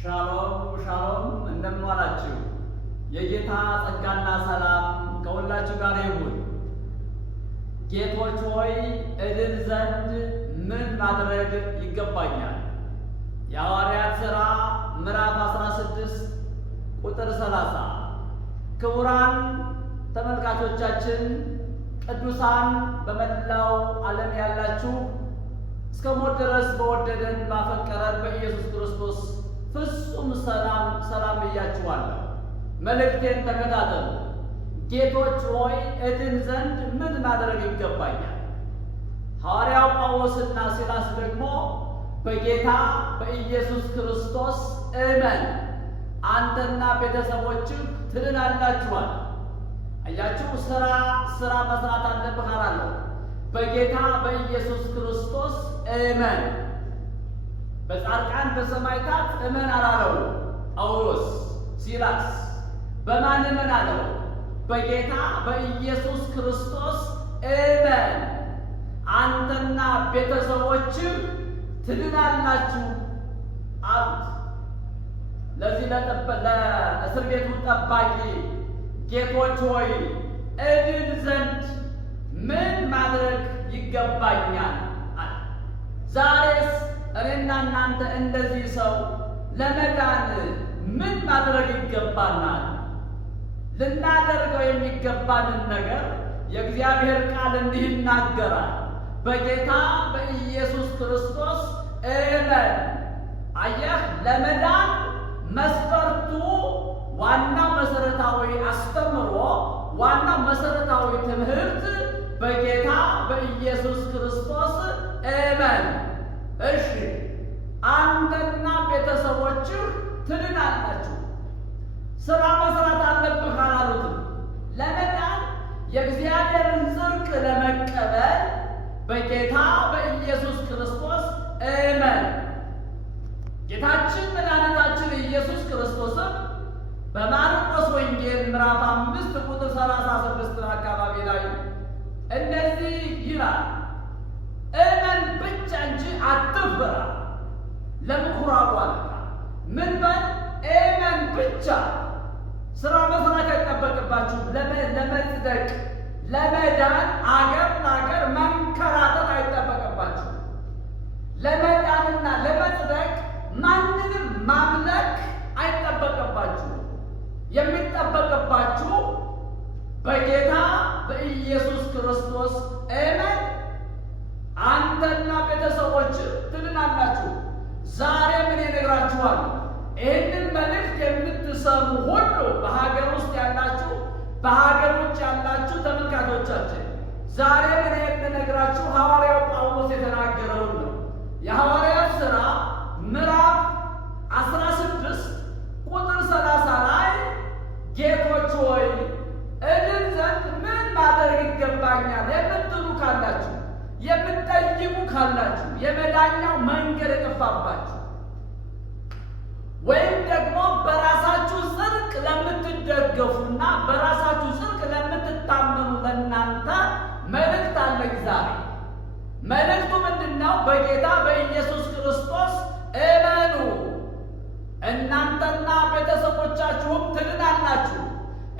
ሻሎም ሻሎም፣ እንደምን ዋላችሁ? የጌታ ጸጋና ሰላም ከሁላችሁ ጋር ይሁን። ጌቶች ሆይ እድን ዘንድ ምን ማድረግ ይገባኛል? የሐዋርያት ሥራ ምዕራፍ 16 ቁጥር 30። ክቡራን ተመልካቾቻችን፣ ቅዱሳን በመላው ዓለም ያላችሁ እስከ ሞት ድረስ በወደደን ባፈቀረን በኢየሱስ ክርስቶስ ፍጹም ሰላም ብያችኋለሁ። መልእክቴን ተከታተሉ። ጌቶች ሆይ እድን ዘንድ ምን ማድረግ ይገባኛል? ሐዋርያው ጳውሎስና ሲላስ ደግሞ በጌታ በኢየሱስ ክርስቶስ እመን አንተና ቤተሰቦችህ ትድናላችኋል። አያችሁ፣ ስራ መስራት አለብህ አላለሁ። በጌታ በኢየሱስ ክርስቶስ እመን። በጻድቃን በሰማዕታት እመን አላለው ጳውሎስ። ሲላስ በማን እመን አለው? በጌታ በኢየሱስ ክርስቶስ እመን አንተና ቤተሰቦችህ ትድናላችሁ አሉት። ለዚህ ለእስር ቤቱ ጠባቂ ጌቶች ሆይ እድን ዘንድ ምን ማድረግ ይገባኛል አለ። ዛሬስ እኔና እናንተ እንደዚህ ሰው ለመዳን ምን ማድረግ ይገባናል? ልናደርገው የሚገባንን ነገር የእግዚአብሔር ቃል እንዲህ ይናገራል። በጌታ በኢየሱስ ክርስቶስ እመን። አየህ፣ ለመዳን መስፈርቱ ዋናው መሰረታዊ አስተምሮ፣ ዋናው መሰረታዊ ትምህርት በጌታ በኢየሱስ ክርስቶስ እመን። እሺ፣ አንተና ቤተሰቦችህ ትድናላችሁ። ስራ መስራት አለብህ አላሉትም። ለመዳን የእግዚአብሔርን ጽድቅ ለመቀበል በጌታ በኢየሱስ ክርስቶስ እመን። ጌታችን መድኃኒታችን ኢየሱስ ክርስቶስም በማርቆስ ወንጌል ምዕራፍ 5 ቁጥር 36 አካባቢ ላይ እንደዚህ ይላል፣ እመን ብቻ እንጂ አትፍራ። ለምኩራቡ አለቃ ምን በል? እመን ብቻ። ስራ መስራት አይጠበቅባችሁ። ለመጽደቅ ለመዳን አገር ለአገር መንከራተት አይጠበቅባችሁ። ለመዳንና ለመጽደቅ ማንንም ማምለክ አይጠበቅባችሁ። የሚጠበቅባችሁ በጌታ በኢየሱስ ክርስቶስ እመን አንተና ቤተሰቦች ትድናላችሁ። ዛሬ ምን ይነግራችኋል? ይህንን መልእክት የምትሰሙ ሁሉ በሀገር ውስጥ ያላችሁ፣ በሀገር ውጭ ያላችሁ ተመልካቾቻችን፣ ዛሬ ምን የምነግራችሁ ሐዋርያው ጳውሎስ የተናገረውን ነው። የሐዋርያት ሥራ ምዕራፍ 16 ቁጥር 30 ላይ ጌቶች ሆይ እድን ዘንድ ምን ማድረግ ይገባኛል የምትሉ ካላችሁ፣ የምትጠይቁ ካላችሁ፣ የመዳኛው መንገድ የጠፋባችሁ ወይም ደግሞ በራሳችሁ ጽድቅ ለምትደገፉና በራሳችሁ ጽድቅ ለምትታመኑ ለእናንተ መልእክት አለኝ ዛሬ። መልእክቱ ምንድን ነው? በጌታ በኢየሱስ ክርስቶስ እመኑ እናንተና ቤተሰቦቻችሁም ትድናላችሁ።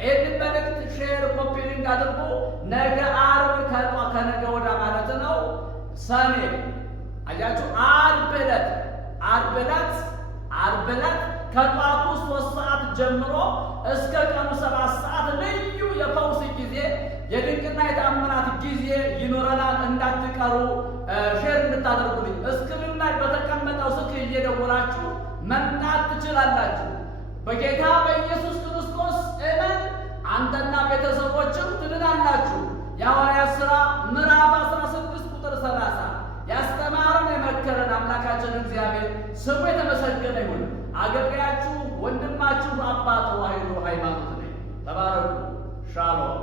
ይህንን መልእክት ሼር፣ ኮፒ ሊንክ አድርጎ ነገ ዓርብ ከነገ ወዳ ማለት ነው ሰኔ አያችሁ፣ ዓርብ ዕለት ከጧቱ 3 ሰዓት ጀምሮ እስከ ቀኑ 7 ሰዓት ልዩ የፈውስ ጊዜ፣ የድንቅና የተአምራት ጊዜ ይኖረናል። እንዳትቀሩ ሼር እንድታደርጉልኝ። እስክሪን ላይ በተቀመጠው ስልክ እየደወላችሁ መምጣት ትችላላችሁ። በጌታ በኢየሱስ ክርስቶስ እመን አንተና ቤተሰቦችም ትድናላችሁ። የሐዋርያት ሥራ ምዕራፍ 16 ቁጥር 30 ያስተማረን የመከረን አምላካችን እግዚአብሔር ስሙ የተመሰገነ ይሁን። አገልጋያችሁ ወንድማችሁ አባ ተዋሕዶ ሃይማኖት ነኝ። ተባረኩ። ሻሎም